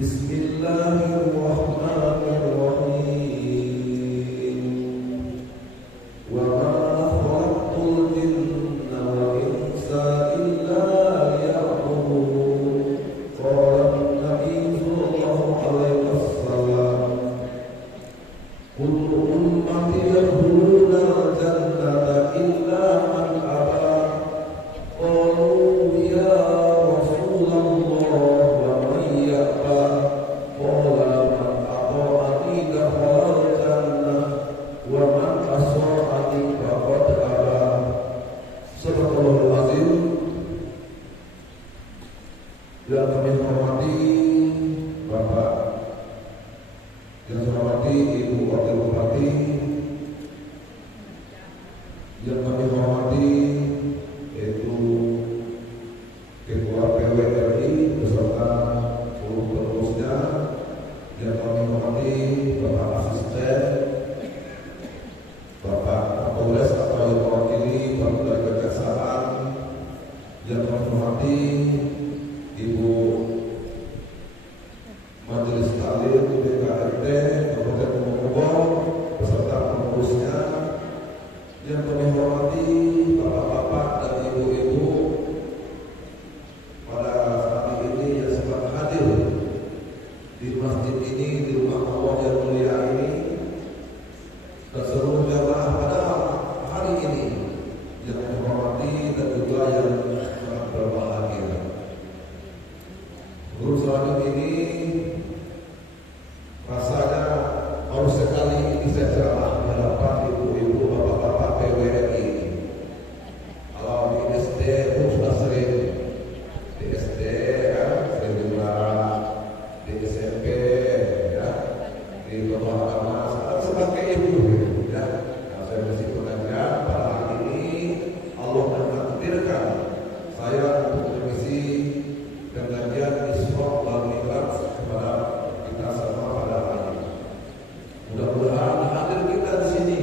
Bismillahirrahmanirrahim. Wa ma khalaqtul jinna wal insa illa liya'budun. Qala an-nabiy sallallahu alaihi wasallam, kullu ummati yadkhuluna al-jannata illa man aba. Qalu ya Rasulullah wa man ya'ba. Qala man ata'ani dakhala al-jannah wa man asa'ani faqad aba. Sadaqallahul azim. Yang kami hormati Bapak, yang saya hormati Ibu Wakil Bupati, yang kami hormati yaitu Ketua PWRI beserta seluruh pengurusnya, yang kami hormati Bapak Asisten, Bapak Kapolres atau yang mewakili Bapak dari Kejaksaan, yang kami hormati Ibu Majelis Taklim DKRT Kabupaten Bogor beserta pengurusnya, yang kami hormati bapak-bapak dan ibu-ibu pada hari ini yang sedang hadir di masjid ini, di rumah Allah yang mulia ini, dan seluruh jamaah pada hari ini yang kami hormati dan juga yang sangat berbahagia. Urusan ini rasanya harus sekali ini saya ceramah di hadapan ibu-ibu, bapak-bapak PWRI. Kalau di SD pun sudah sering, di SD kan sering dengar, di SMP ya, di bawah agama sebagai ibu ya. Nah, saya masih pengajian pada hari ini Allah menakdirkan saya untuk mengisi pengajian Isra wal Mi'raj kepada kita semua pada hari ini. Mudah-mudahan hadir kita di sini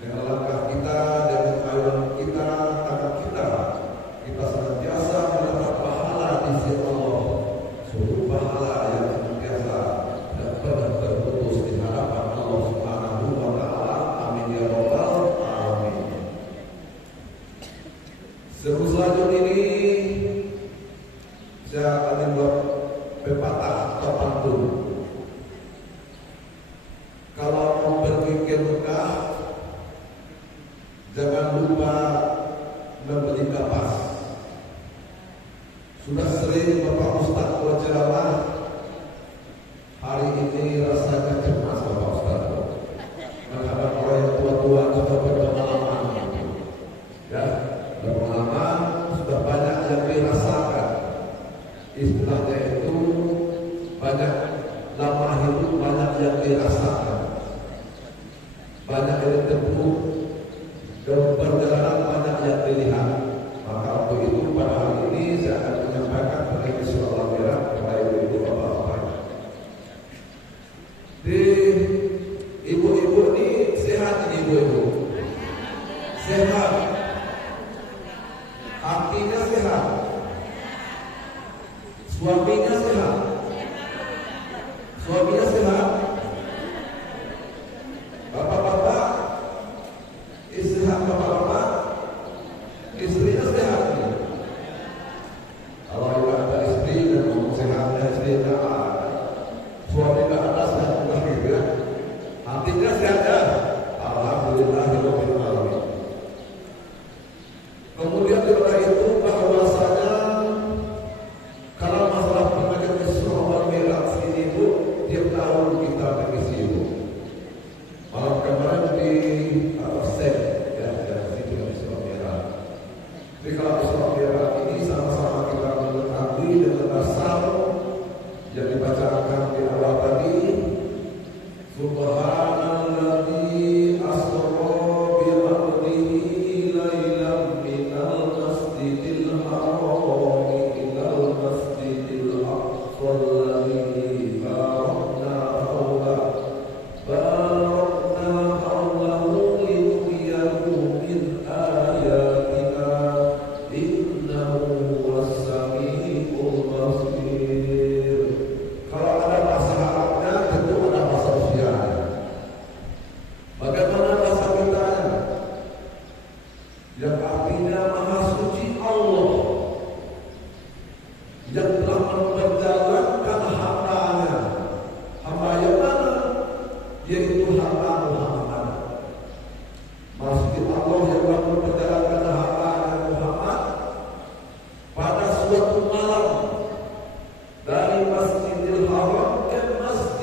dengan langkah kita, dengan ayunan kita, tangan kita senantiasa mendapat pahala di sisi Allah, seluruh pahala yang senantiasa dan pernah terputus di hadapan Allah Subhanahu wa Ta'ala. Amin ya rabbal alamin. Sebelum selanjutnya ini saya akan membuat pepatah atau pantun. Kalau mau pergi ke Mekah, jangan lupa membeli kapas. Sudah sering Bapak Ustaz berceramah, hari ini rasanya cemas Bapak Ustaz menghadap orang yang tua-tua sudah berpengalaman. Ya, berpengalaman, sudah banyak yang dirasakan. Istilahnya itu banyak lama hidup, banyak yang dirasakan, banyak yang ditempuh, dan perjalanan banyak yang dilihat. Maka untuk itu pada hari ini saya akan menyampaikan tentang Isra wal Mi'raj kepada ibu-ibu bapak-bapak. Di ibu-ibu ini sehat, ini ibu-ibu sehat, hatinya sehat, suaminya sehat, suaminya sehat, bapak-bapak istirahat, bapak-bapak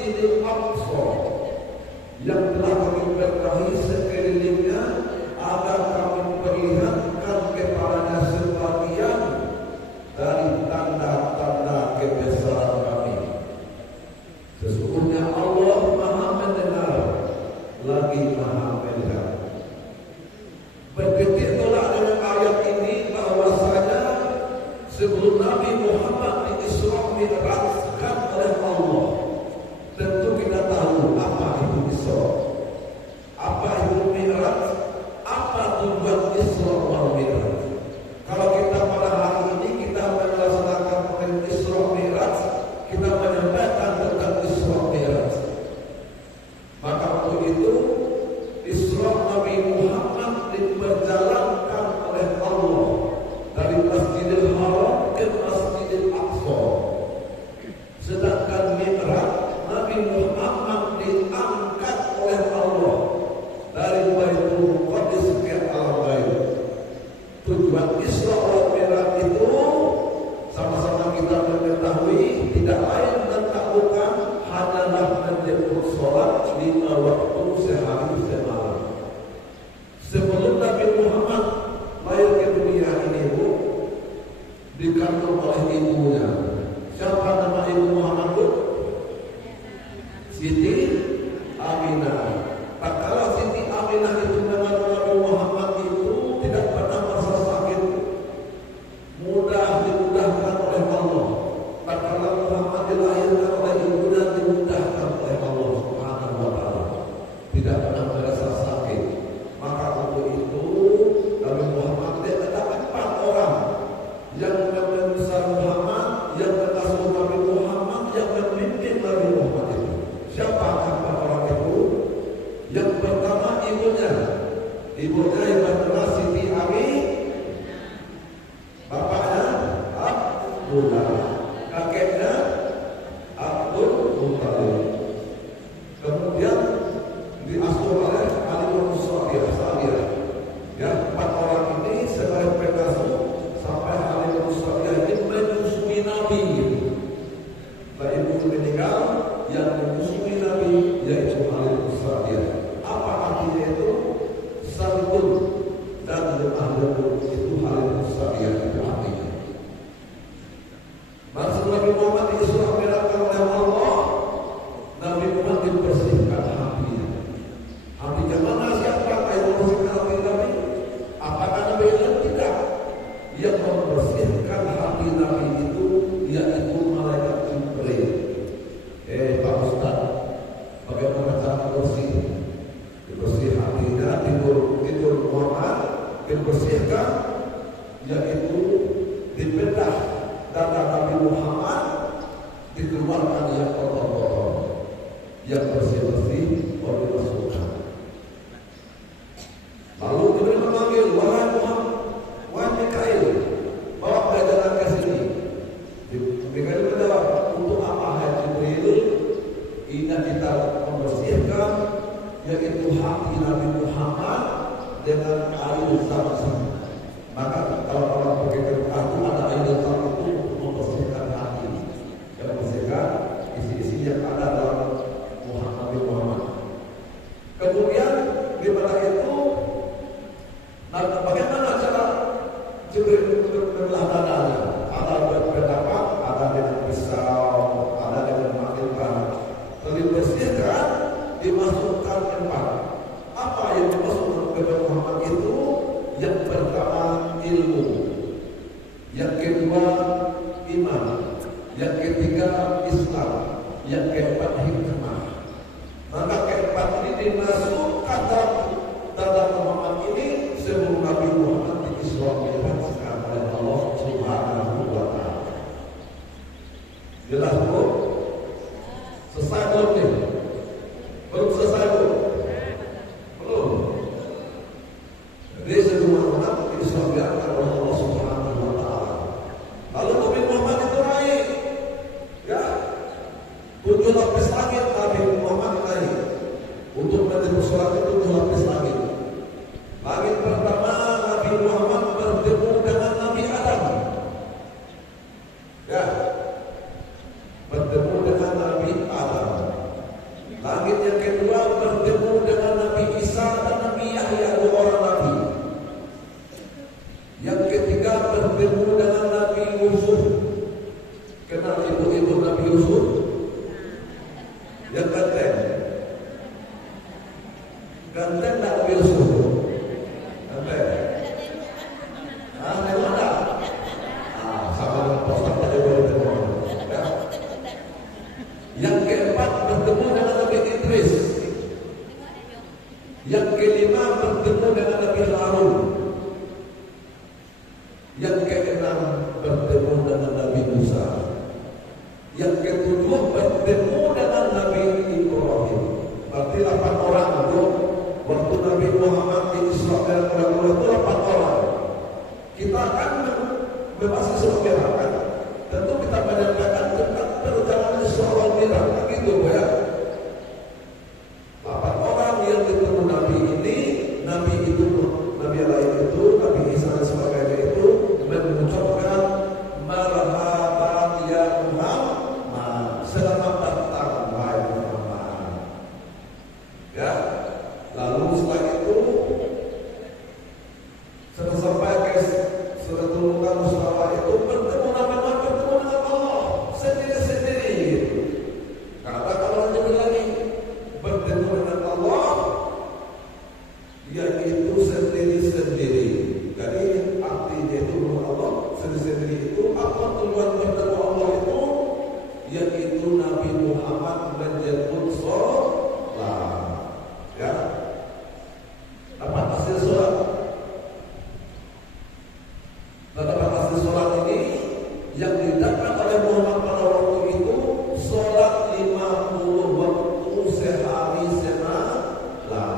Masjidil Aqsa yang telah kami berkahi sekelilingnya, agar kami perlihatkan kepadanya sebagian dari tanda-tanda kebesaran kami. Sesungguhnya Allah Maha mendengar lagi Maha melihat. Berdetik tolak dengan ayat ini bahwasanya sebelum Nabi Muhammad di-Isra Mi'rajkan oleh Allah, tentu kita tahu apa itu Isra, apa itu Mi'raj, apa tujuan Isra wal Mi'raj. Kalau kita pada hari ini kita melaksanakan Isra Mi'raj, kita menyampaikan tentang Isra Mi'raj. Maka untuk itu Isra Nabi Muhammad diperjalankan oleh Allah dari Masjidil Haram ke Masjidil Aqsa. Sedangkan Mi'raj Nabi Muhammad diangkat oleh Allah dari Baitul Maqdis ke Al-Bait. Tujuan Isra wal Mi'raj itu sama-sama kita mengetahui tidak lain dan tak bukan hanyalah menjemput sholat 5 waktu sehari semalam. Sebelum Nabi Muhammad lahir ke dunia ini, Bu, dikandung oleh ibunya. Siapa nama ibu Muhammad, Bu? Siti Aminah. Tak kala Siti Aminah itu mengandung Nabi Muhammad itu tidak pernah merasa sakit, mudah dimudahkan oleh Allah. Tak kala Muhammad dilahirkan oleh ibunya, dimudahkan oleh Allah Subhanahu wa Ta'ala, tidak pernah merasa sakit. Maka untuk itu Nabi Muhammad dia ada 4 orang yang membesar Muhammad, yang mengasuh Nabi Muhammad, yang memimpin Nabi Muhammad itu. Siapa 4 orang itu? Yang pertama ibunya yang bernama Siti Aminah. Bapaknya Abdullah, kakeknya Abdul Muttalib. Kemudian diasuh oleh Ali bin Sa'id. Ya, 4 orang ini sebagai pengasuh sampai Ali bin Sa'id ini menyusui Nabi. Setelah ibu meninggal, yang menyusui Nabi yaitu Ali bin Sa'id. Apa artinya itu? Santun dan lemah lembut itu Ali bin Sa'id itu artinya. Maksud Nabi Muhammad Isra Mi'rajkan oleh Allah, Nabi Muhammad dibersihkan hatinya. Hatinya mana? Siapa yang membersihkan hati Nabi? Apakah Nabi itu? Tidak. Yang membersihkan hati Nabi itu yaitu malaikat Jibril. Pak Ustaz, bagaimana cara bersih? Dibersih hatinya, tidur Muhammad dibersihkan, yaitu dibedah dada Nabi Muhammad, dikeluarkan yang kotor-kotor, yang bersih-bersih baru dimasukkan. Lalu Jibril memanggil, wahai Muhammad, wahai Mikail, bawa pelajaran ke sini. Mikail menjawab, untuk apa hai Jibril? Ini kita membersihkan yaitu hati Nabi Muhammad dengan air Zam-Zam. Maka kalau orang pergi ke aku ada air Zam itu untuk membersihkan hati, yang membersihkan isi-isi yang ada dalam Nabi Muhammad. Kemudian di mana itu, bagaimana cara Jibril membelah dadanya? Ada beberapa, ada dengan pisau, ada dengan makilkan. Dibersihkan, dimasukkan tempat. Apa yang dimasukkan kepada Muhammad itu? Yang pertama ilmu, yang kedua iman, yang ketiga Islam, yang keempat hikmah. Maka keempat ini dimasukkan dalam Muhammad ini sebelum Nabi Muhammad di-Isra Mi'rajkan oleh Allah Subhanahu wa Ta'ala. Jelas, Bu? Selesai belum nih? Belum selesai, Bu? Belum. Jadi sebelum Muhammad di-Isra Mi'rajkan oleh Allah Subhanahu wa Ta'ala. Lalu Nabi Muhammad itu naik, ya, 7 lapis langit Nabi Muhammad naik. Untuk menjadi sholat itu 7 lapis langit. Langit pertama Nabi Muhammad bertemu dengan Nabi Adam. Ya, bertemu dengan Nabi Adam. Yang keempat bertemu dengan Nabi Idris. Yang kelima bertemu dengan Nabi Harun. Yang keenam bertemu dengan Nabi Musa. Yang ketujuh bertemu dengan Nabi Ibrahim. Berarti 8 orang itu. Waktu Nabi Muhammad di Israel itu 8 orang. Kita akan berbasis sebagai rakyat. Tentu kita menyampaikan tentang perjalanan seorang Mira, gitu ya. 8 orang yang ketemu Nabi ini, Nabi itu, Nabi lain itu, Nabi Isa dan sebagainya itu mengucapkan marhaban ya Muhammad, selamat datang wahai Muhammad. Ya, lalu setelah itu setelah sampai ke Suratul Mustafa itu bertemu Nabi Muhammad, bertemu dengan Allah sendiri-sendiri gitu. Kata kalau lagi bertemu dengan Allah, yaitu sendiri-sendiri. Jadi artinya itu Allah sendiri-sendiri itu apa tujuan bertemu Allah itu? Yaitu Nabi Muhammad menjemput sholat. Ya, apa hasil sholat? Dalam hasil sholat ini yang didapat oleh Muhammad pada waktu itu sholat 50 waktu sehari semalam.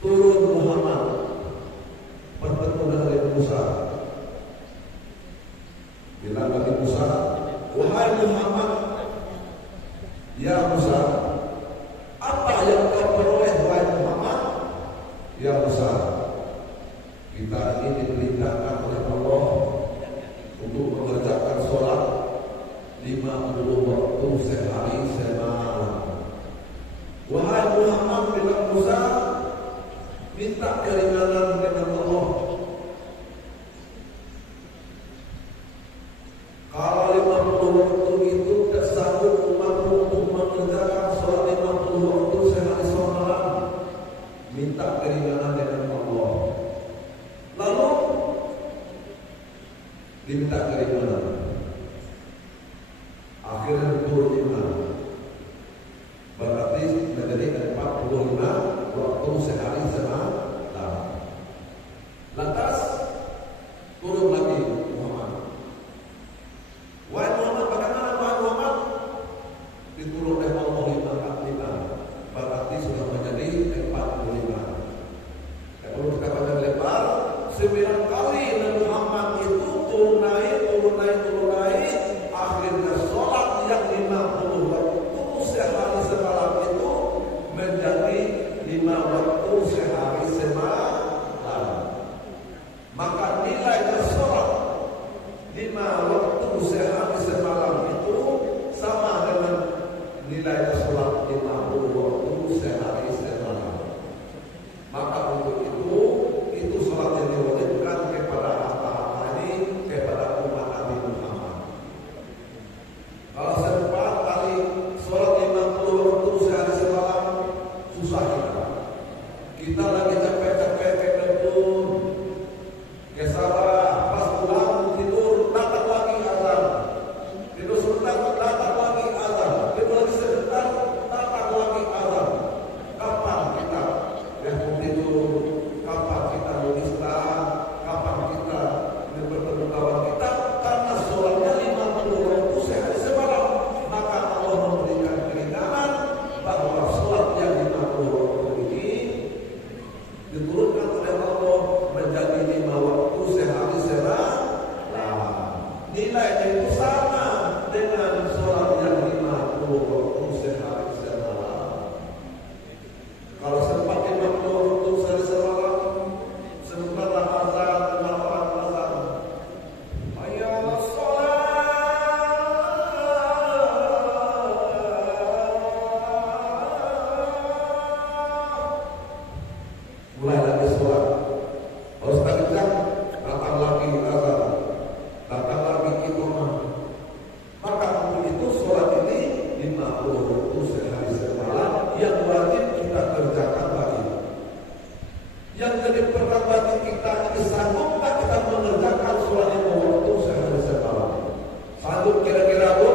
Turun Muhammad bertemu dengan Nabi Musa. Bilang Nabi Musa, wahai Muhammad, ya Musa, apa yang kau peroleh wahai Muhammad? Ya Musa, kita ini diperintahkan oleh Allah untuk mengerjakan sholat 50 waktu sehari semalam. Wahai Muhammad, bilang Musa, minta keringanan dengan Allah. Kalau 50 waktu itu tidak sanggup umatmu untuk mengerjakan sholat 50 waktu sehari semalam, minta keringanan dengan Allah. Lalu diminta keringanan. Akhirnya turun iman. Berarti menjadi 45 waktu sehari semalam. Lantas turun lagi Muhammad. Wahai Muhammad, bagaimana wahai Muhammad? Diturun oleh Allah 55. Berarti sudah menjadi 45. Kalau kita baca lebar 9 kali Nabi Muhammad itu turun naik, akhirnya sholat yang 50 waktu sehari semalam itu menjadi 5 waktu sehari semalam. Maka nilai sholat 5 waktu sehari semalam itu sama dengan nilai sholat 50 waktu sehari semalam. Maka untuk itu sholat yang diwajibkan kepada hamba-hamba ini, kepada umat Nabi Muhammad. Kalau sempat kali sholat 50 waktu sehari semalam susah kita. Kita lagi capek-capek ke kebun, ke sawah, pas pulang tidur datang lagi azan. Tidur sebentar datang lagi azan. Tidur lagi sebentar datang lagi azan. Kapan kita mau tidur? Kapan kita mau istirahat? Kapan kita bertemu kawan kita? Karena sholatnya 50 waktu sehari semalam. Maka Allah memberikan keringanan bahwa sholat yang 50 waktu ini diturunkan oleh Allah menjadi 5 waktu sehari semalam. Nilainya itu sama dengan sholat yang 50 waktu sehari semalam. Kalau sempat 50 waktu sehari semalam, sebentar azan, kenapa azan? Hayya 'alas shalah. Mulai lagi sholat. Harus kencang, datang lagi azan, datang lagi iqamah. Maka untuk itu sholat ini 50 waktu sehari semalam yang wajib kita kerjakan lagi. Yang jadi pertama bagi kita ini, sanggupkah kita mengerjakan sholat 5 waktu sehari semalam? Sanggup kira-kira Bu?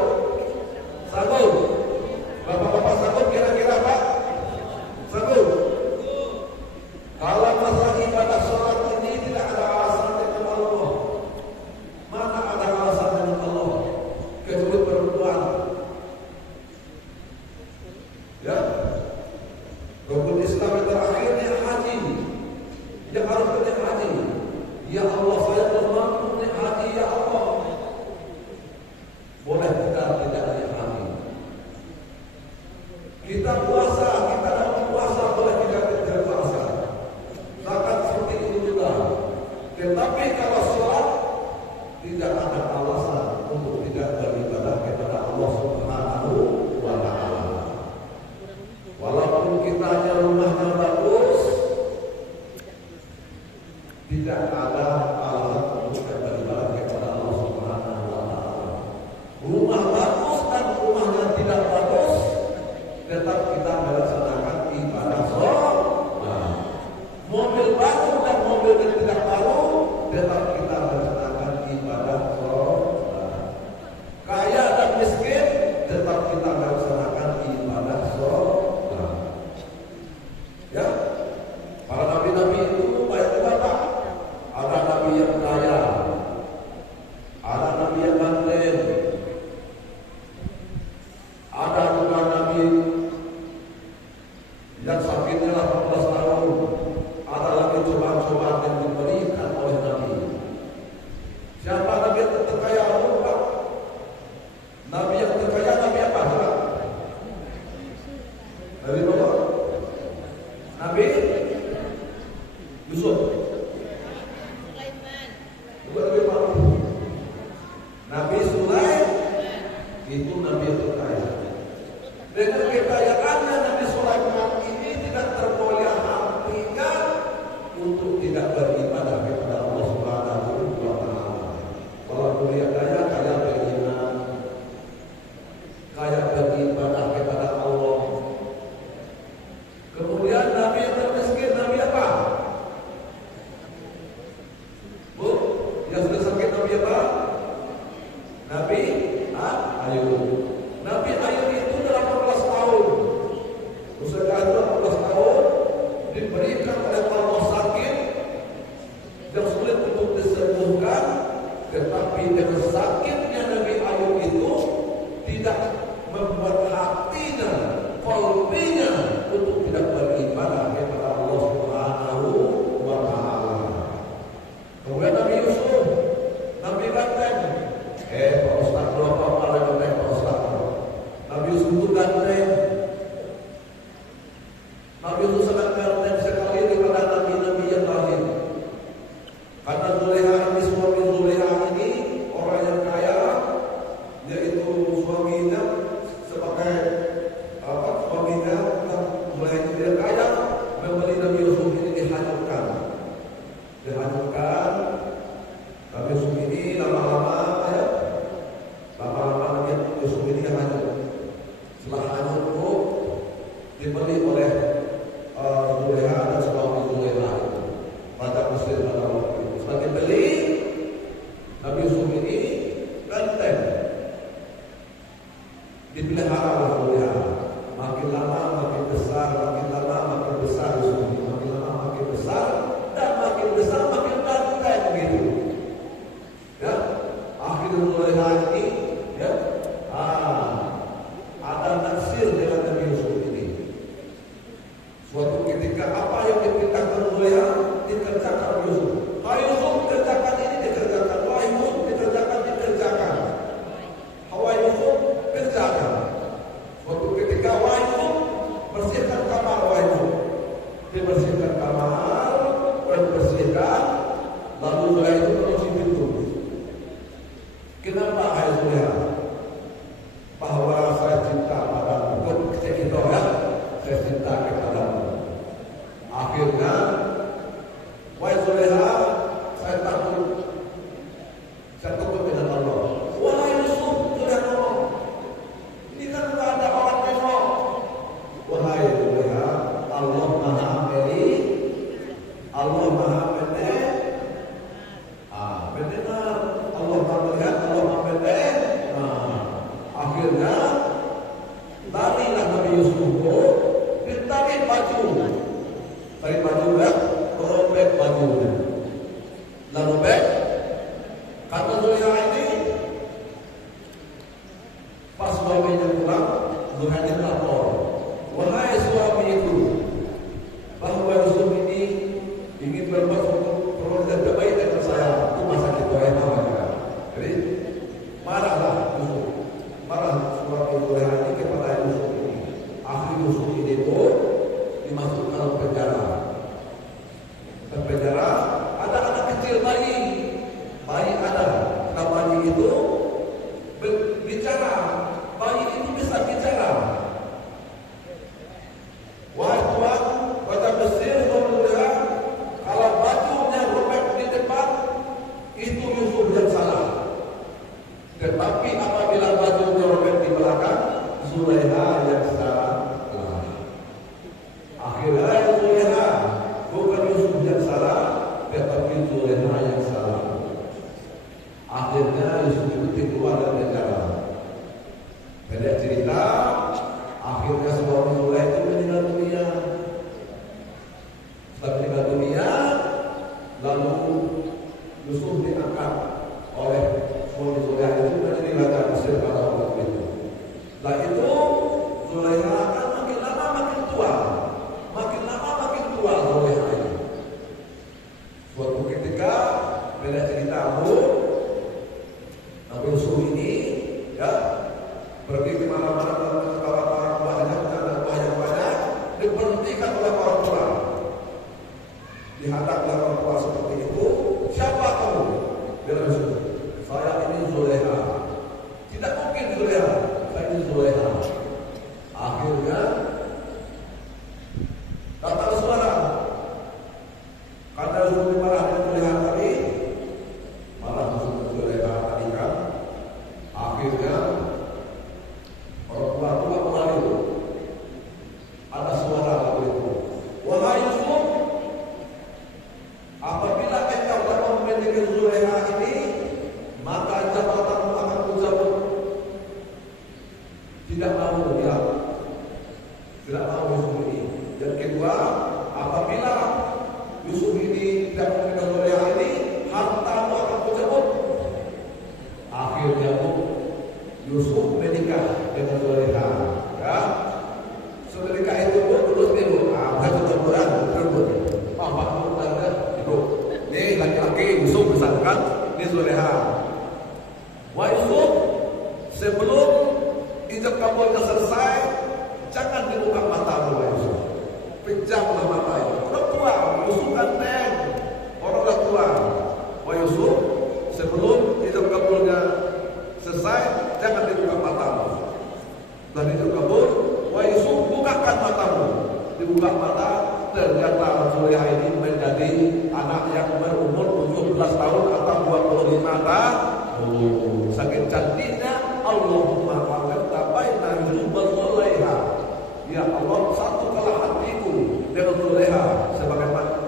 Nabi yang terkaya Nabi apa? Nabi apa? Nabi Yusuf. Bukan Nabi Muhammad. Nabi Sulaiman itu Nabi yang terkaya. Dengan kekayaannya Nabi Sulaiman ini tidak tergoyah-hatikan untuk tidak beribadah kepada Allah Subhanahu wa Ta'ala. Kalau mulia kaya beriman, kaya beribadah kepada Allah. Kemudian Nabi yang termiskin, Nabi apa? Bu, yang sudah sakit Nabi apa? Nabi Ayub. Nabi Ayub itu 18 tahun. Usia 18 tahun diberikan oleh Allah sakit yang sulit untuk disembuhkan, tetapi dengan sakitnya Nabi Ayub itu tidak membuat hatinya, qalbinya untuk tidak beribadah kepada Allah Subhanahu wa Ta'ala. Kemudian Nabi Yusuf, Nabi ganteng. Pak Ustaz, berapa ganteng Pak Ustaz? Nabi Yusuf itu ganteng. Nabi Yusuf sangat ganteng sekali daripada nabi-nabi yang lain. Karena Zulekha ini, suami Zulekha ini orang yang kaya, yaitu suaminya sebagai suaminya Zulekha itu dia kaya, membeli Nabi Yusuf ini dihanyutkan. Nabi Yusuf ini lama-lama Nabi Yusuf ini hanyut. Setelah hanyut itu dibeli oleh Zulekha dan suami Zulekha, Raja Mesir pada waktu itu. Setelah dibeli, Nabi Yusuf ini ganteng, dipelihara oleh Zulekha. Makin lama makin besar, makin lama makin besar Yusuf ini, makin lama makin besar, dan makin besar makin ganteng gitu. Ya, akhirnya Zulekha ini, ya, ada naksir dengan Nabi Yusuf ini. Suatu ketika apa yang diperintahkan Zulekha dikerjakan Yusuf. Hai Yusuf, kerjakan ini, dikerjakan. Wahai Yusuf, dikerjakan. Wahai Yusuf, kerjakan. Suatu ketika wahai Yusuf, bersihkan kamar wahai Yusuf. Dibersihkan kamar, bersihkan. Lalu Zulekha itu kunci pintu. Kenapa hai Zulekha? Bahwa saya cinta padamu. Bukan kecil ya, saya cinta kepadamu. Akhirnya, wahai Zulekha, saya takut dengan Allah. Wahai Yusuf, sudah nolong. Ini kan tidak ada orang nolong. Wahai Zulekha, Allah Maha Meli, Allah Maha Mendengar. Mendengar. Allah Maha Melihat, Allah Maha Mendengar. Akhirnya larilah Nabi Yusuf, ditarik baju. Tarik baju ya, robek bajunya. Lalu robek, karena Zulekha ini pas suaminya pulang, Zulekha ini lapor, wahai suami itu, bahwa Yusuf ini ingin berbuat perbuatan terbaik dengan saya. Itu masa kita yang namanya. Jadi marahlah Yusuf, marah suami Zulekha ini kepada Yusuf ini. Akhir Yusuf ini pun dimasukkan ke penjara. Ke penjara ada anak kecil bayi ada. Nah bayi itu bicara, bayi itu bisa bicara. Wahai Tuhan, Raja Mesir Zulekha, kalau bajunya robek di depan, itu Yusuf yang salah. Tetapi apabila bajunya robek di belakang, Zulekha yang salah. Akhirnya Zulekha, bukan Yusuf yang salah, tetapi Zulekha yang salah. Akhirnya Yusuf itu keluar dari penjara. Pendek cerita, akhirnya suami Zulekha itu meninggal dunia. Setelah meninggal dunia, lalu Yusuf diangkat oleh suami Zulekha itu menjadi Raja Mesir pada waktu itu. Setelah itu Zulekha pergi ke mana-mana dengan kawan-kawan banyak dan banyak diberhentikan oleh orang tua, dihadap oleh orang tua seperti itu. Siapa kamu? Dia langsung, saya ini Zuleha. Tidak mungkin Zuleha, saya ini Zuleha. Akhirnya datang suara, karena sudah dimarahin Zuleha tadi, malah masuk Zuleha tadi kan. Akhirnya orang tua kembali itu ada suara lagu itu, wahai Yusuf, apabila engkau dapat memiliki Zuleha ini, maka jabatanmu akan kucabut. Tidak mau dia, tidak mau Yusuf ini. Yang kedua, apabila Yusuf ini tidak memiliki Zuleha ini, hartamu akan kucabut. Akhirnya Yusuf menikah dengan Zuleha, ya. Sudah nikah itu terus ibu, bukan keturunan, berebut. Apa keturunannya ibu? Ini laki-laki Yusuf bersangkan, ini Zuleha. Wah Yusuf, sebelum ijab kabulnya selesai, jangan dibuka matamu, wah Yusuf. Pejamlah mata itu. Orang tua, Yusuf kan neng, orang tua. Wah Yusuf, sebelum ijab kabulnya selesai, jangan dibuka matamu. Dan ijab kabul, wah Yusuf, bukakan matamu. Dibuka mata, ternyata Zuleha ini menjadi anak yang berumur 17 tahun atau 25 tahun. Saking cantiknya, Allahumma wa'alta baina Yusuf wa Zuleha. Ya Allah, satukanlah hatiku dengan Zuleha sebagaimana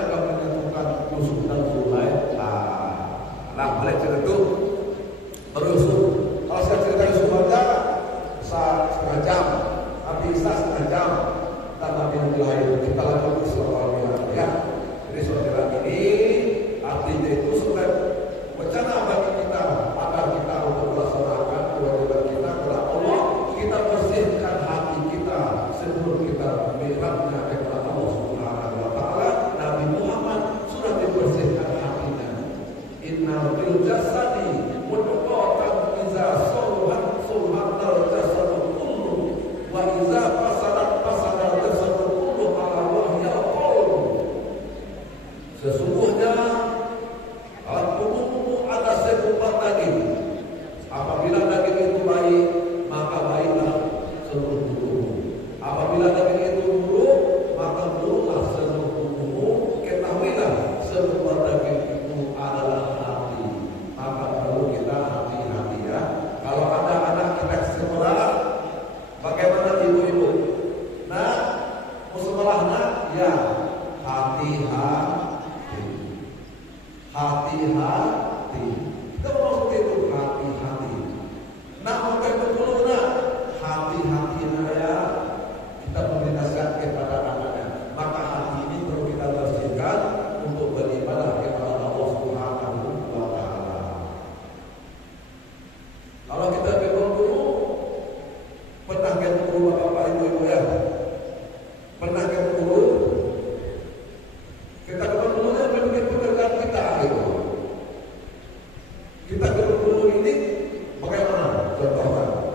engkau menyatukan Yusuf dan Zuleha. Nah, balik cerita itu terus. Kalau saya cerita Yusuf aja bisa setengah jam, Nabi Isa setengah jam, dan Nabi lahir. Kita lanjut Islam ya. Jadi saudara ini artinya itu sebenarnya wacana bagi kita agar kita untuk melaksanakan kewajiban kita kepada Allah. Kita bersihkan hati kita sebelum kita mihrabnya kepada Allah Subhanahu wa Ta'ala. Nabi Muhammad sudah dibersihkan hatinya. Inna fil jasadi mudghatan iza sulhan al-jasadu kullu wa iza fasadat al-jasadu kullu ala wahyal qaul. Sesungguhnya dalam tubuhmu ada segumpal daging. Apabila daging itu baik, maka baiklah seluruh tubuhmu. Apabila daging itu buruk, maka buruklah seluruh tubuhmu. Ketahuilah semua daging itu adalah hati. Maka perlu kita hati-hati ya. Kalau ada anak kita sekolah, bagaimana ibu-ibu? Nah, mau sekolah nak? Ya, hati-hati. Hati-hati. Kita mau itu hati-hati. Nak makan betul nak? Hati-hati nak ya. Kita memberi nasihat kepada anaknya. Maka hati ini perlu kita bersihkan untuk beribadah kepada Allah Subhanahu wa Ta'ala. Kalau kita bingung dulu, pernah ke guru bapak ibu ya? Pernah ke guru? Kita ke gurunya memiliki pekerjaan kita gitu. Kita ke guru ini bagaimana? Contohnya,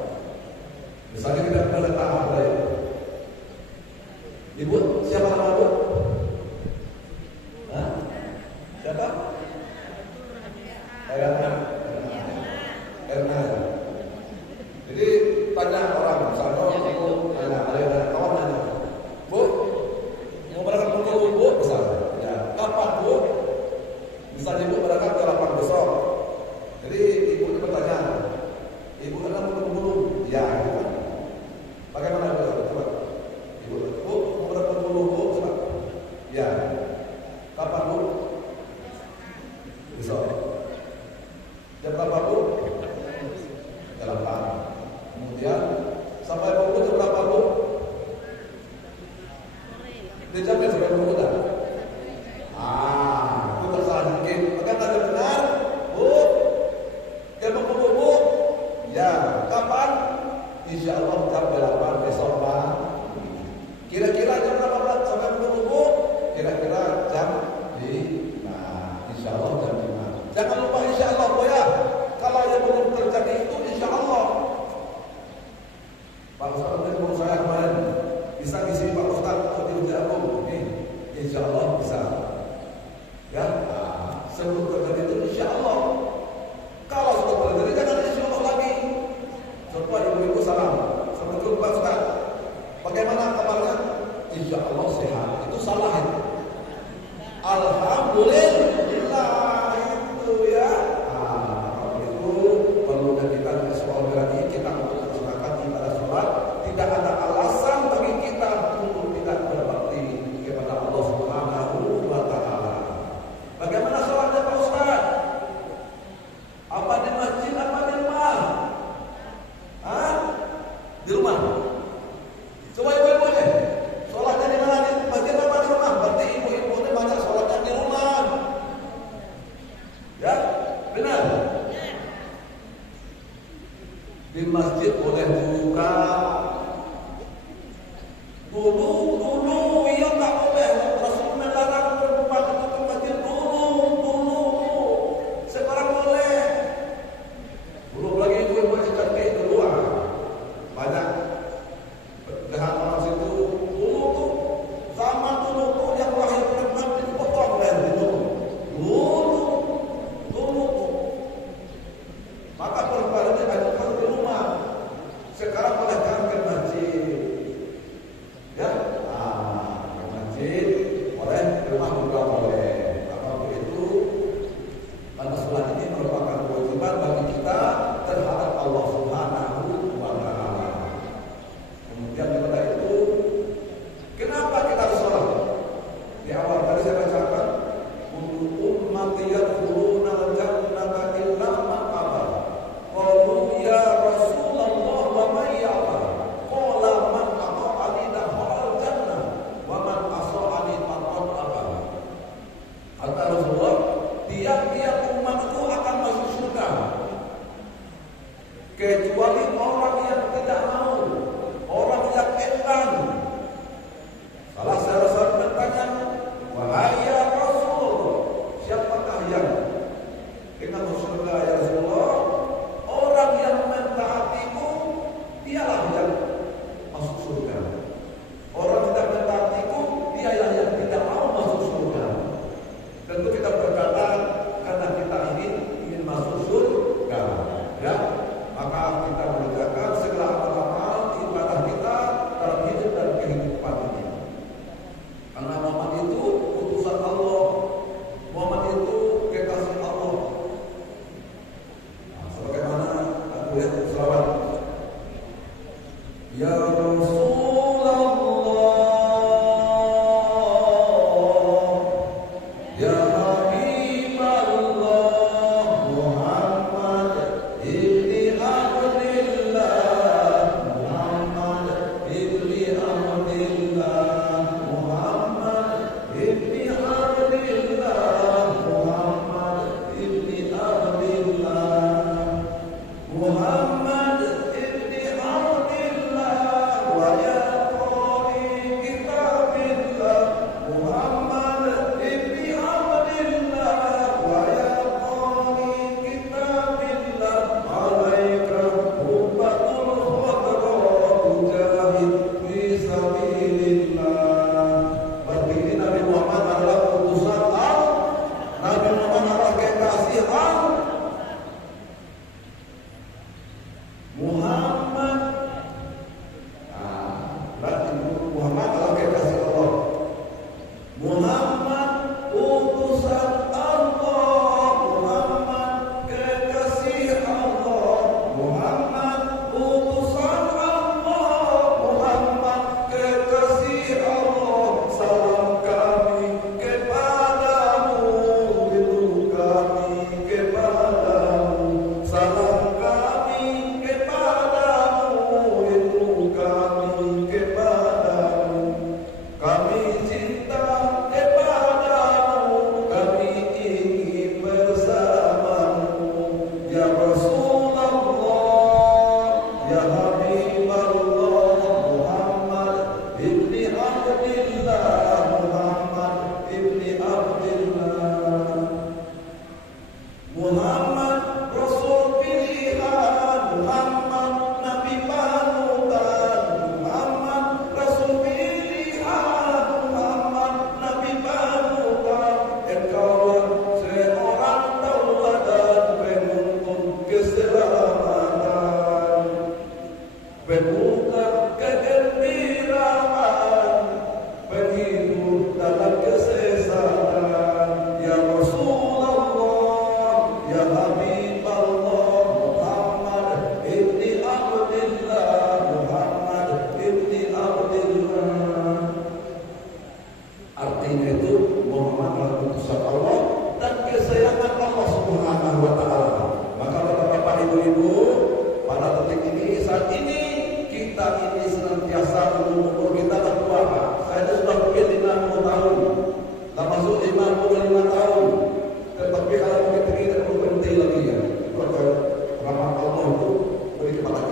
misalnya kita pernah letak apa ya? Ibu, siapa nama ibu? Hah? Siapa? Erna. Jadi tanya orang, misalnya aku ada kawan nanya, Bu, mau berangkat ke Bu, misalnya, ya, kapan Bu? Misalnya Ibu berangkat ke lapang besok. Jadi ibu itu bertanya, Ibu kenal belum? Ya, gitu kan. Bagaimana Bu? Coba. Ibu, Bu, mau berangkat ke Bu, coba. Ya. Kapan Bu? Besok. Jam berapa Bu? Jam 8. Kemudian sampai pukul jam berapa Bu? Dia jam sampai pukul dah. Itu tersalah dikit. Maka ada benar Bu? Jam berapa Bu? Ya. Kapan? Insya Allah jam 8 besok Pak. Kira-kira jam berapa sampai pukul Bu? Kira-kira jam 5. Insya Allah jam 5. Jangan lupa insya Allah Bu ya. Kalau yang belum terjadi itu insya Di masjid boleh buka. Dulu ya nggak boleh. Rasul melarang perempuan itu ke masjid dulu. Sekarang boleh. Belum lagi ibu-ibu cantik keluar. Banyak lihat orang situ. Dulu tuh zaman dulu tuh yang lahir perempuan dipotong leher dulu. Dulu. Maka perempuan itu diajukan di rumah. Sekarang boleh kan ke masjid. Ya, ke masjid boleh, ke rumah juga boleh. Apapun itu, karena sholat ini merupakan kewajiban bagi kita terhadap Allah Subhanahu wa Ta'ala. Kemudian setelah itu, kenapa kita harus sholat? Di awal tadi saya bacakan, ummati yadkhuluna al-jannata illa man aba. Qalu ya Rasulullah wa man ya'ba? Qala man ata'ani dakhala al-jannah wa man asa'ani faqad aba. Kata Rasulullah, tiap-tiap umat itu akan masuk surga kecuali orang yang tidak mau, orang yang enggan. Salah seorang bertanya, wahai ya Rasulullah, siapakah yang ingin masuk surga ya Rasulullah? Orang yang mentaatiku, dialah yang masuk surga. Orang tidak mentaatiku, dialah yang tidak mau masuk surga. Tentu kita berkata karena kita ingin masuk surga, ya. Maka kita mengerjakan segala amal-amal ibadah kita dalam hidup dan kehidupan ini. Karena Muhammad itu utusan Allah, Muhammad itu kekasih Allah. Nah, sebagaimana aku lihat selawat, ya Rasulullah, ya Habiballah, Muhammad ibni Abdillah, Muhammad ibni Abdillah, Muhammad ibni Abdillah, Muhammad ibni Abdillah, Muhammad ibni Abdillah, wa ya qari kitabillah, Muhammad ibni Abdillah, wa ya qari kitabillah, alaika hubbatul khadra tujahid fi sabilillah. Berarti ini Nabi Muhammad adalah utusan Allah, Nabi Muhammad adalah kekasih Allah. Muhammad, berarti Muhammad adalah kekasih Allah. Muhammad utusan Allah, Muhammad kekasih Allah, Muhammad utusan Allah, Muhammad kekasih Allah. Salam kami kepadamu, rindu kami kepadamu. Salam kami kepadamu, rindu kami kepadamu. Kami cinta kepadamu, kami ingin bersamamu. Ya Rasulullah, ya Habiballah, Muhammad ibni Abdillah, Muhammad ibni Abdillah. Muhammad Rasul pilihan, Muhammad Nabi panutan, Muhammad Rasul pilihan, Muhammad Nabi panutan. Engkaulah seorang tauladan penuntun keselamatan, pemuda kegembiraan, penghibur dalam kesesatan. Ya Rasulullah, ya Habiballah, Muhammad ibni Abdillah, Muhammad ibni Abdillah. Artinya itu Muhammad adalah utusan Allah dan kesayangan Allah Subhanahu wa Ta'ala. Maka Bapak Ibu-ibu, pada detik ini, saat ini kita ini senantiasa umur kita bertua. Saya itu sudah punya 50 tahun, tak masuk 55 tahun. Tetapi kalau kita tidak berhenti lagi ya, rahmat Allah itu beri kepada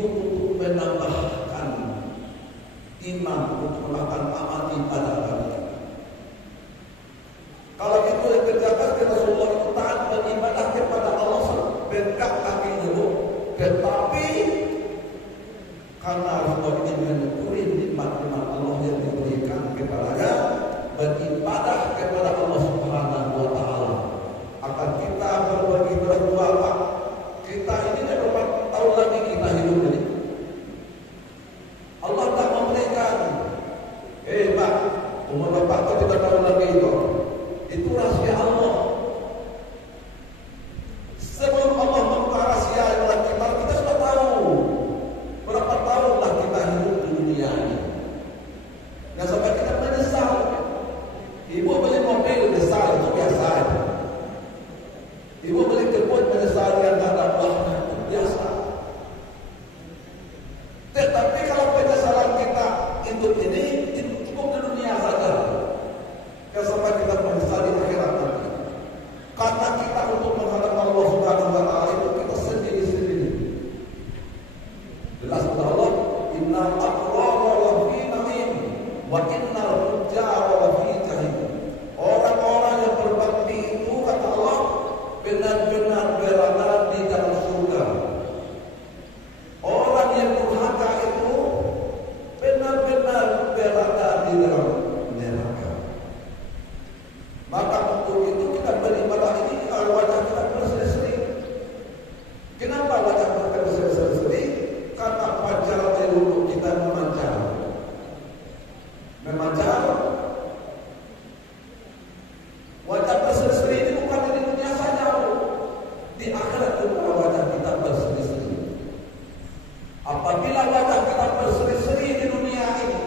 itu untuk menambahkan iman, untuk menambahkan amal ibadah kami. Kalau itu dikerjakan ke Rasulullah itu taat beribadah kepada Allah bengkak kaki dulu, tetapi karena Rasulullah ini menyukuri nikmat-nikmat Allah yang diberikan kepadanya, beribadah kepada Allah Subhanahu wa Ta'ala. Akan kita berbagi berdua, Pak. Kita ini berapa tahun lagi kita hidup ini? Allah tak memberikan. Pak, umur Bapak kau 3 tahun lagi itu. Itu rahasia Allah. Sebelum Allah membuka rahasia yang kita sudah tahu berapa tahun lah kita hidup di dunia ini. Nah, sampai kita menyesal. Ibu beli mobil menyesal, itu biasa. Ibu beli kebun menyesal yang tak ada buahnya, itu biasa. Tetapi kalau penyesalan kita hidup ini itu cukup di dunia saja. Yang sampai kita menyesal di akhirat nanti. Karena kita untuk menghadap Allah Subhanahu wa Ta'ala itu kita sendiri-sendiri. Jelas kata Allah, innal abrara lafi na'im wa innal fujjara lafi jahim. Orang-orang yang berbakti itu kata Allah benar-benar berada di dalam surga. Orang yang durhaka itu benar-benar berada di dalam neraka. Maka untuk itu kita beribadah ini kalau wajah kita berseri-seri. Kenapa wajah kita berseri-seri? Karena fajar ilmu kita memancar. Wajah berseri-seri ini bukan di dunia saja, di akhirat juga wajah kita berseri-seri. Apabila wajah kita berseri-seri di dunia ini,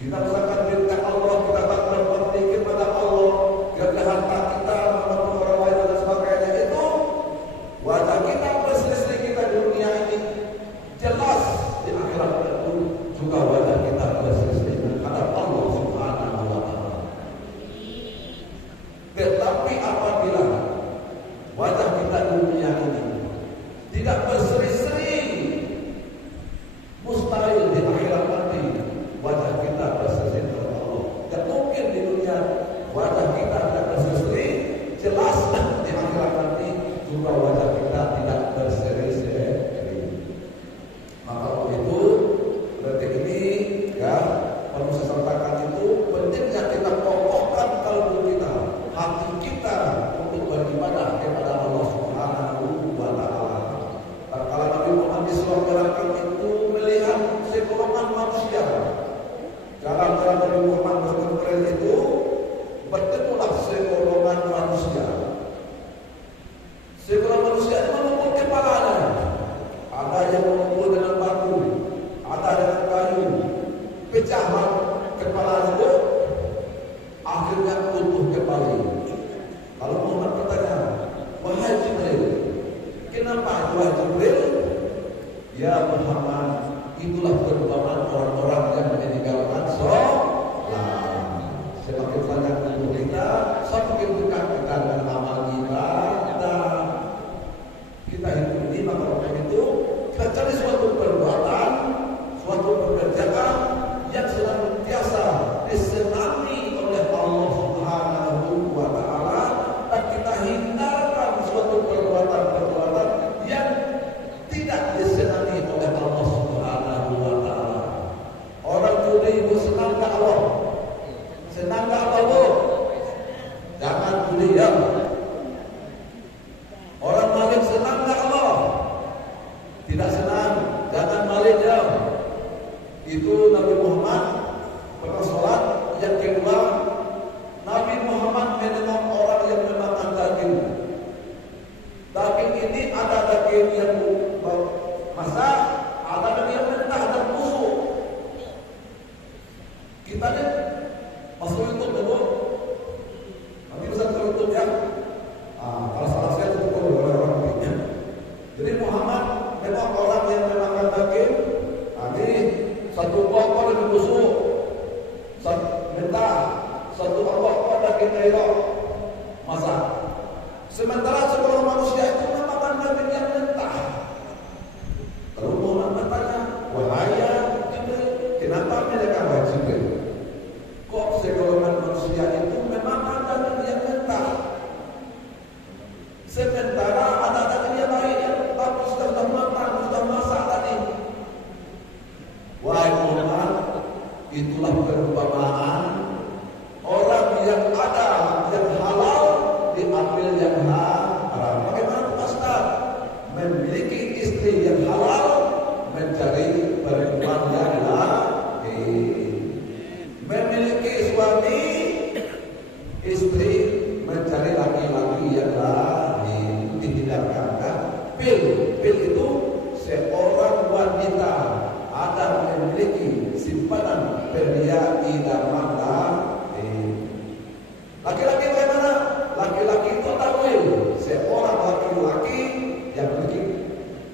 kita misalkan minta Allah, kita tak berbakti kepada Allah, kita harta kita, membantu orang lain dan sebagainya, itu wajah kita berseri-seri kita di dunia ini jelas di akhirat itu juga wajah kita berseri-seri menghadap Allah Subhanahu wa Ta'ala. Tetapi apabila wajah kita di dunia ini tidak berseri-seri, mustahil di akhirat nanti wajah kita berseri-seri kepada Allah. Tidak mungkin di dunia wajah kita tidak berseri-seri, jelas di akhirat nanti juga wajah kita tidak berseri-seri. Maka itu berarti ini ya, kalau saya sampaikan itu pentingnya kita kokohkan kalbu kita, hati kita untuk beribadah kepada Allah Subhanahu wa Ta'ala. Tatkala Nabi Muhammad SAW itu melihat segolongan manusia, jalan-jalan Nabi Muhammad SAW itu bertemulah segolongan manusia. Segolongan manusia itu memukul kepalanya. Ada yang memukul dengan batu, ada dengan kayu, pecah kepala itu, akhirnya utuh kembali. Kalau Muhammad bertanya, wahai Jibril, kenapa wahai Jibril? Ya Muhammad, itulah perubahan orang-orang yang meninggalkan sholat. Semakin banyak untuk kita, semakin dekat kita dengan amal ibadah. Kita hidup ini, maka waktu itu kita cari suatu perbuatan, suatu pekerjaan yang senantiasa disenangi oleh Allah Subhanahu wa Ta'ala, dan kita hindarkan suatu perbuatan-perbuatan yang tidak disenangi oleh Allah Subhanahu wa Ta'ala. Orang judi itu senang ke Allah, senang ke Allah, jangan judi ya. Orang maling senang ke Allah, tidak senang, jangan maling ya. Itu Nabi Muhammad pernah sholat. Yang kedua, Nabi Muhammad menengok orang yang memakan daging. Daging ini ada daging yang masak, ada daging yang mentah dan busuk. Kita nih masuk YouTube dulu, nanti bisa ke YouTube ya. Kalau salah saya tutup dulu orang begini. Jadi Muhammad menengok orang yang memakan daging. Ini satu buah lebih busuk, mentah, satu buah daging elok, masak. Sementara seluruh manusia itu memakan daging yang mentah. Itulah perumpamaan orang yang ada yang halal diambil yang haram. Bagaimana Ustaz? Memiliki istri yang halal, mencari perempuan yang laki. Memiliki suami, istri mencari laki-laki yang lain. Dihindarkan kan? Pil itu seorang wanita ada memiliki simpanan pria idaman laki. Laki-laki bagaimana? Laki-laki itu takwil, seorang laki-laki yang memiliki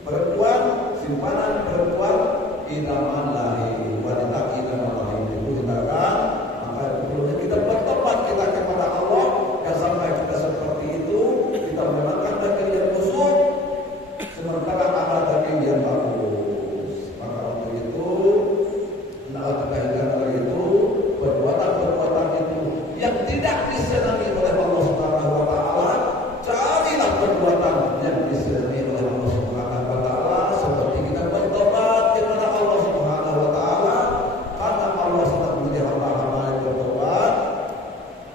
perempuan, simpanan perempuan idaman lain, wanita idaman lain. Itu hindarkan. Maka perlunya kita bertobat kita kepada Allah. Dan sampai kita seperti itu, kita memakan daging yang busuk, sementara ada daging yang bagus. Maka untuk itu, hendaklah kita hindarkan itu perbuatan-perbuatan itu yang tidak disenangi oleh Allah Subhanahu wa taala. Carilah perbuatan yang disenangi oleh Allah Subhanahu wa taala, seperti kita bertobat kepada Allah Subhanahu wa taala, karena Allah sedang menjadi hamba-hamba yang bertobat.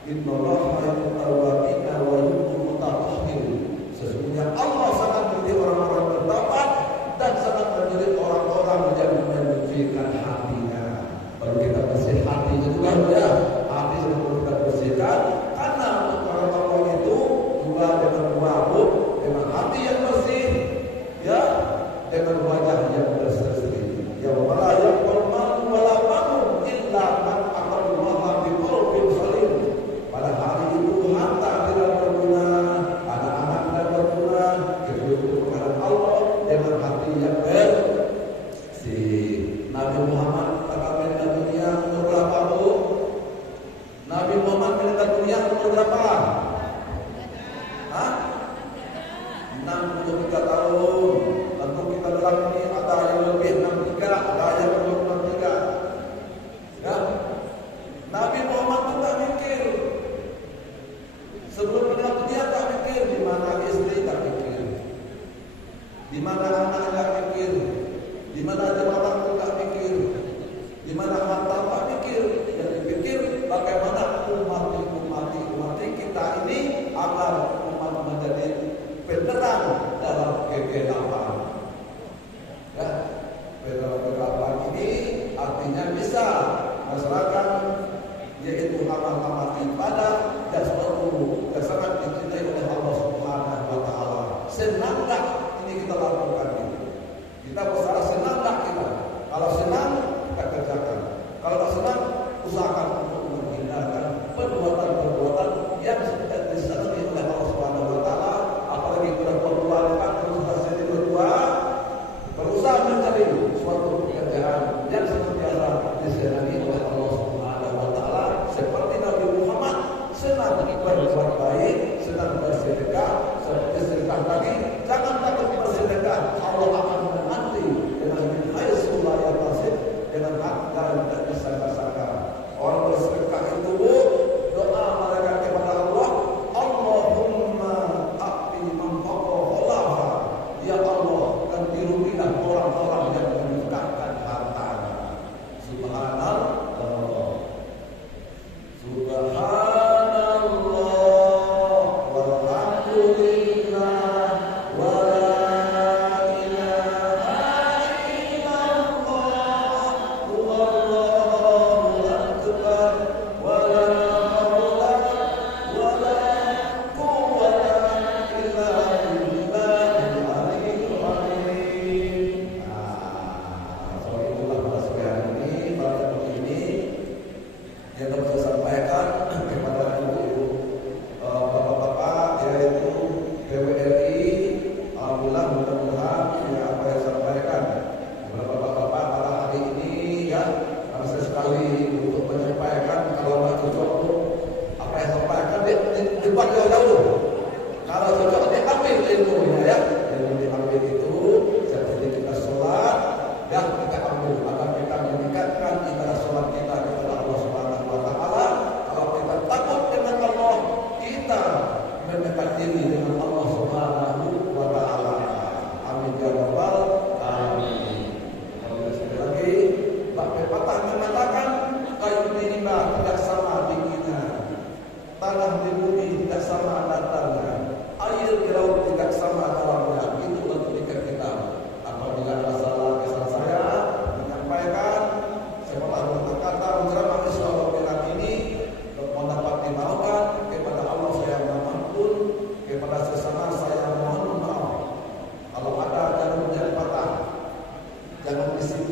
Innallaha yuhibbul tawwabina wa yuhibbul mutatahhirin. Sesungguhnya Allah sangat menjadi orang-orang bertobat dan sangat menjadi orang-orang yang menyucikan hatinya. Perlu kita bersih hatinya juga ya. Hati perlu kita bersihkan, karena untuk orang-orang itu juga dengan wabuk, dengan hati yang bersih, ya, dengan wajah yang berseri. Ya wala yaqul man wala banun illa man aqallahu bi qalbin salim. Pada hari itu harta tidak berguna, anak-anak tidak berguna, kecuali kepada Allah dengan hati yang bersih. Nabi Muhammad meninggal dunia umur berapa, Bu? Nabi Muhammad meninggal dunia umur berapa? 63 tahun. Tentu kita bilang ini ada yang lebih 63, ada yang belum 63. Ya. Nabi Muhammad itu tak mikir. Sebelum meninggal dunia tak mikir di mana istri, tak mikir. Di mana anak tak mikir. Di mana jabatan tak mikir. Di mana harta tak mikir. Yang dipikir bagaimana umat kita ini agar umat menjadi penerang dalam kegelapan. Ya, kegelapan ini artinya bisa masyarakat, yaitu amal-amal ibadah dan suatu yang sangat dicintai oleh Allah Subhanahu wa taala. Senang tak ini kita lakukan ini? Kita berusaha senang tak kita? Kalau senang kita kerjakan. Kalau tak senang, usahakan untuk menghindarkan perbuatan-perbuatan yang disenangi oleh Allah Subhanahu wa taala. Apalagi kita berdua kan berusaha jadi berdua, berusaha mencari suatu pekerjaan yang senantiasa disenangi oleh Allah Subhanahu wa taala, seperti Nabi Muhammad senang berbuat baik, senang bersedekah, seperti sedekah tadi, jangan takut bersedekah.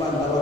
teman-teman